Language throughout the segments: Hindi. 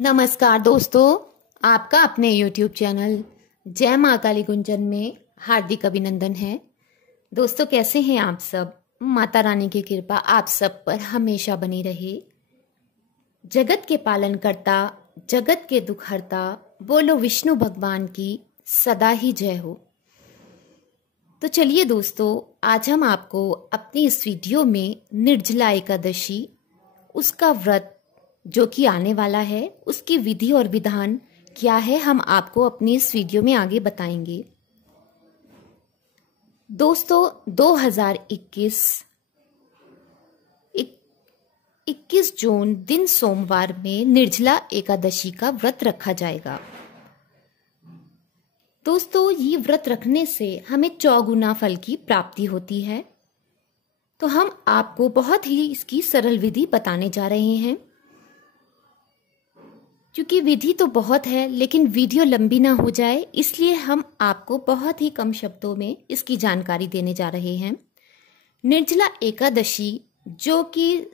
नमस्कार दोस्तों, आपका अपने YouTube चैनल जय माँ काली गुंजन में हार्दिक अभिनंदन है। दोस्तों, कैसे हैं आप सब? माता रानी की कृपा आप सब पर हमेशा बनी रहे। जगत के पालन करता, जगत के दुख हरता, बोलो विष्णु भगवान की सदा ही जय हो। तो चलिए दोस्तों, आज हम आपको अपनी इस वीडियो में निर्जला एकादशी, उसका व्रत जो कि आने वाला है, उसकी विधि और विधान क्या है, हम आपको अपनी इस वीडियो में आगे बताएंगे। दोस्तों, 21 जून दिन सोमवार में निर्जला एकादशी का व्रत रखा जाएगा। दोस्तों, ये व्रत रखने से हमें चौगुना फल की प्राप्ति होती है। तो हम आपको बहुत ही इसकी सरल विधि बताने जा रहे हैं। क्योंकि विधि तो बहुत है, लेकिन वीडियो लंबी ना हो जाए, इसलिए हम आपको बहुत ही कम शब्दों में इसकी जानकारी देने जा रहे हैं। निर्जला एकादशी जो कि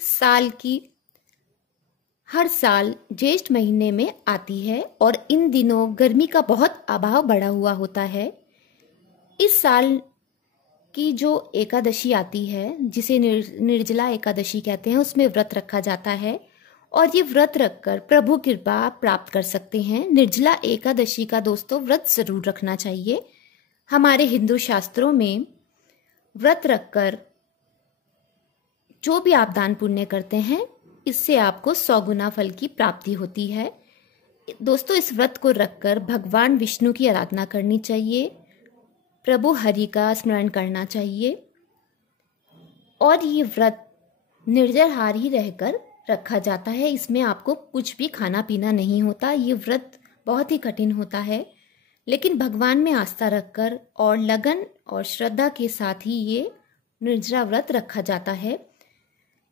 हर साल ज्येष्ठ महीने में आती है और इन दिनों गर्मी का बहुत अभाव बढ़ा हुआ होता है। इस साल की जो एकादशी आती है, जिसे निर्जला एकादशी कहते हैं, उसमें व्रत रखा जाता है और ये व्रत रखकर प्रभु कृपा प्राप्त कर सकते हैं। निर्जला एकादशी का दोस्तों व्रत जरूर रखना चाहिए। हमारे हिंदू शास्त्रों में व्रत रखकर जो भी आप दान पुण्य करते हैं, इससे आपको 100 गुना फल की प्राप्ति होती है। दोस्तों, इस व्रत को रखकर भगवान विष्णु की आराधना करनी चाहिए, प्रभु हरि का स्मरण करना चाहिए और ये व्रत निर्जलाहार ही रहकर रखा जाता है। इसमें आपको कुछ भी खाना पीना नहीं होता। ये व्रत बहुत ही कठिन होता है, लेकिन भगवान में आस्था रखकर और लगन और श्रद्धा के साथ ही ये निर्जला व्रत रखा जाता है।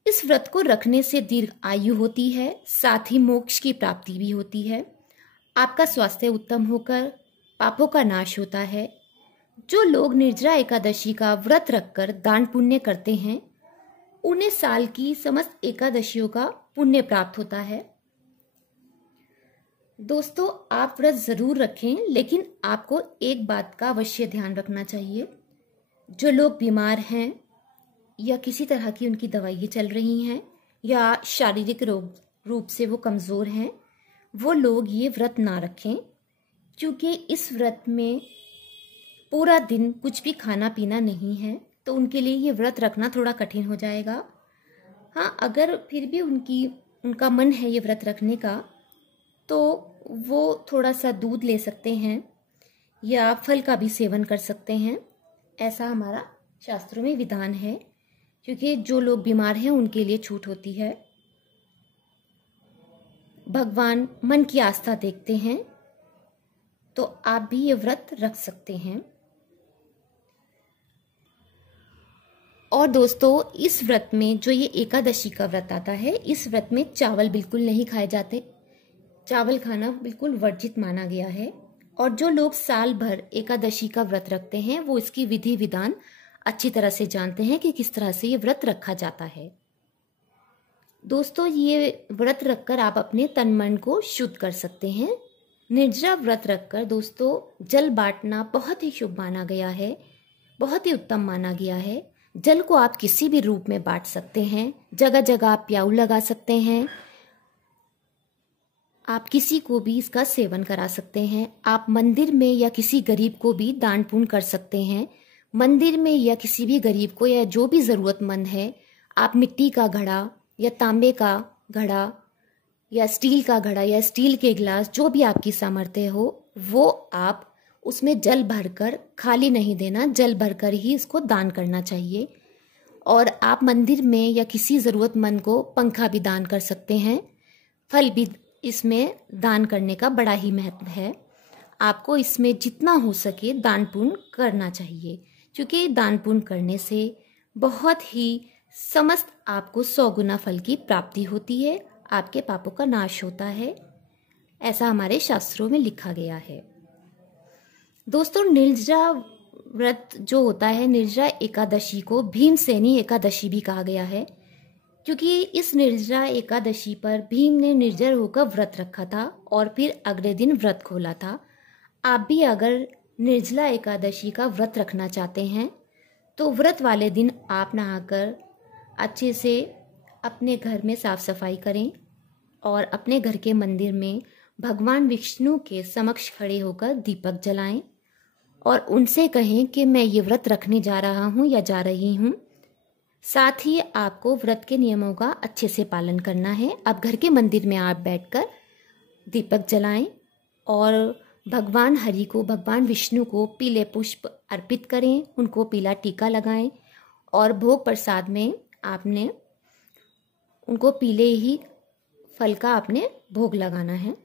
इस व्रत को रखने से दीर्घ आयु होती है, साथ ही मोक्ष की प्राप्ति भी होती है। आपका स्वास्थ्य उत्तम होकर पापों का नाश होता है। जो लोग निर्जला एकादशी का व्रत रखकर दान पुण्य करते हैं, उन्हें साल की समस्त एकादशियों का पुण्य प्राप्त होता है। दोस्तों, आप व्रत जरूर रखें, लेकिन आपको एक बात का अवश्य ध्यान रखना चाहिए। जो लोग बीमार हैं या किसी तरह की उनकी दवाइयाँ चल रही हैं या शारीरिक रूप से वो कमज़ोर हैं, वो लोग ये व्रत ना रखें, क्योंकि इस व्रत में पूरा दिन कुछ भी खाना पीना नहीं है, तो उनके लिए ये व्रत रखना थोड़ा कठिन हो जाएगा। हाँ, अगर फिर भी उनका मन है ये व्रत रखने का, तो वो थोड़ा सा दूध ले सकते हैं या फल का भी सेवन कर सकते हैं। ऐसा हमारा शास्त्रों में विधान है, क्योंकि जो लोग बीमार हैं उनके लिए छूट होती है। भगवान मन की आस्था देखते हैं, तो आप भी ये व्रत रख सकते हैं। और दोस्तों, इस व्रत में जो ये एकादशी का व्रत आता है, इस व्रत में चावल बिल्कुल नहीं खाए जाते। चावल खाना बिल्कुल वर्जित माना गया है। और जो लोग साल भर एकादशी का व्रत रखते हैं, वो इसकी विधि विधान अच्छी तरह से जानते हैं कि किस तरह से ये व्रत रखा जाता है। दोस्तों, ये व्रत रखकर आप अपने तन मन को शुद्ध कर सकते हैं। निर्जला व्रत रखकर दोस्तों जल बांटना बहुत ही शुभ माना गया है, बहुत ही उत्तम माना गया है। जल को आप किसी भी रूप में बांट सकते हैं। जगह जगह आप प्याऊ लगा सकते हैं। आप किसी को भी इसका सेवन करा सकते हैं। आप मंदिर में या किसी गरीब को भी दान पुण्य कर सकते हैं। मंदिर में या किसी भी गरीब को या जो भी ज़रूरतमंद है, आप मिट्टी का घड़ा या तांबे का घड़ा या स्टील का घड़ा या स्टील के गिलास, जो भी आपकी सामर्थ्य हो, वो आप उसमें जल भरकर, खाली नहीं देना, जल भरकर ही इसको दान करना चाहिए। और आप मंदिर में या किसी ज़रूरतमंद को पंखा भी दान कर सकते हैं। फल भी इसमें दान करने का बड़ा ही महत्व है। आपको इसमें जितना हो सके दान पुण्य करना चाहिए, क्योंकि दान पुण्य करने से बहुत ही समस्त आपको 100 गुना फल की प्राप्ति होती है। आपके पापों का नाश होता है। ऐसा हमारे शास्त्रों में लिखा गया है। दोस्तों, निर्जला व्रत जो होता है, निर्जला एकादशी को भीमसेनी एकादशी भी कहा गया है। क्योंकि इस निर्जला एकादशी पर भीम ने निर्जर होकर व्रत रखा था और फिर अगले दिन व्रत खोला था। आप भी अगर निर्जला एकादशी का व्रत रखना चाहते हैं तो व्रत वाले दिन आप नहाकर अच्छे से अपने घर में साफ सफाई करें और अपने घर के मंदिर में भगवान विष्णु के समक्ष खड़े होकर दीपक जलाएं और उनसे कहें कि मैं ये व्रत रखने जा रहा हूँ या जा रही हूँ। साथ ही आपको व्रत के नियमों का अच्छे से पालन करना है। अब घर के मंदिर में आप बैठकर दीपक जलाएं और भगवान हरि को, भगवान विष्णु को पीले पुष्प अर्पित करें, उनको पीला टीका लगाएं और भोग प्रसाद में आपने उनको पीले ही फल का आपने भोग लगाना है।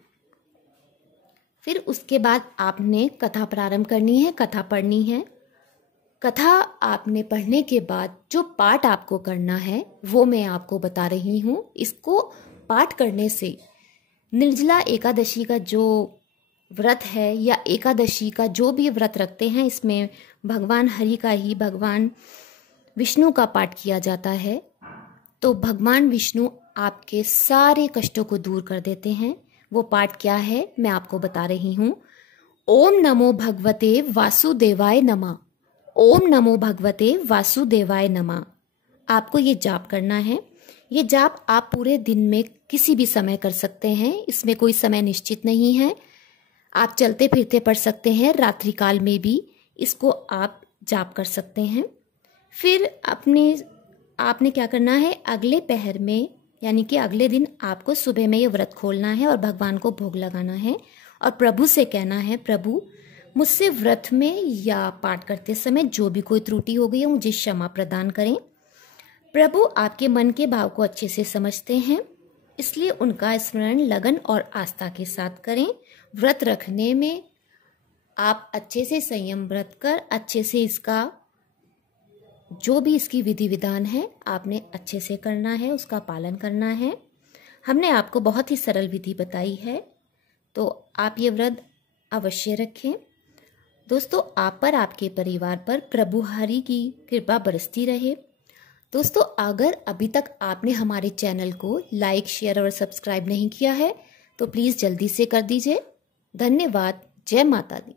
फिर उसके बाद आपने कथा प्रारंभ करनी है, कथा पढ़नी है। कथा आपने पढ़ने के बाद जो पाठ आपको करना है वो मैं आपको बता रही हूँ। इसको पाठ करने से निर्जला एकादशी का जो व्रत है या एकादशी का जो भी व्रत रखते हैं, इसमें भगवान हरि का ही, भगवान विष्णु का पाठ किया जाता है। तो भगवान विष्णु आपके सारे कष्टों को दूर कर देते हैं। वो पाठ क्या है मैं आपको बता रही हूँ। ओम नमो भगवते वासुदेवाय नमः। ओम नमो भगवते वासुदेवाय नमः। आपको ये जाप करना है। ये जाप आप पूरे दिन में किसी भी समय कर सकते हैं, इसमें कोई समय निश्चित नहीं है। आप चलते फिरते पढ़ सकते हैं, रात्रि काल में भी इसको आप जाप कर सकते हैं। फिर आपने क्या करना है, अगले पहर में यानी कि अगले दिन आपको सुबह में ये व्रत खोलना है और भगवान को भोग लगाना है और प्रभु से कहना है, प्रभु मुझसे व्रत में या पाठ करते समय जो भी कोई त्रुटि हो गई है मुझे क्षमा प्रदान करें। प्रभु आपके मन के भाव को अच्छे से समझते हैं, इसलिए उनका स्मरण लगन और आस्था के साथ करें। व्रत रखने में आप अच्छे से संयम व्रत कर अच्छे से इसका जो भी इसकी विधि विधान है आपने अच्छे से करना है, उसका पालन करना है। हमने आपको बहुत ही सरल विधि बताई है, तो आप ये व्रत अवश्य रखें। दोस्तों, आप पर, आपके परिवार पर प्रभु हरि की कृपा बरसती रहे। दोस्तों, अगर अभी तक आपने हमारे चैनल को लाइक, शेयर और सब्सक्राइब नहीं किया है तो प्लीज़ जल्दी से कर दीजिए। धन्यवाद। जय माता दी।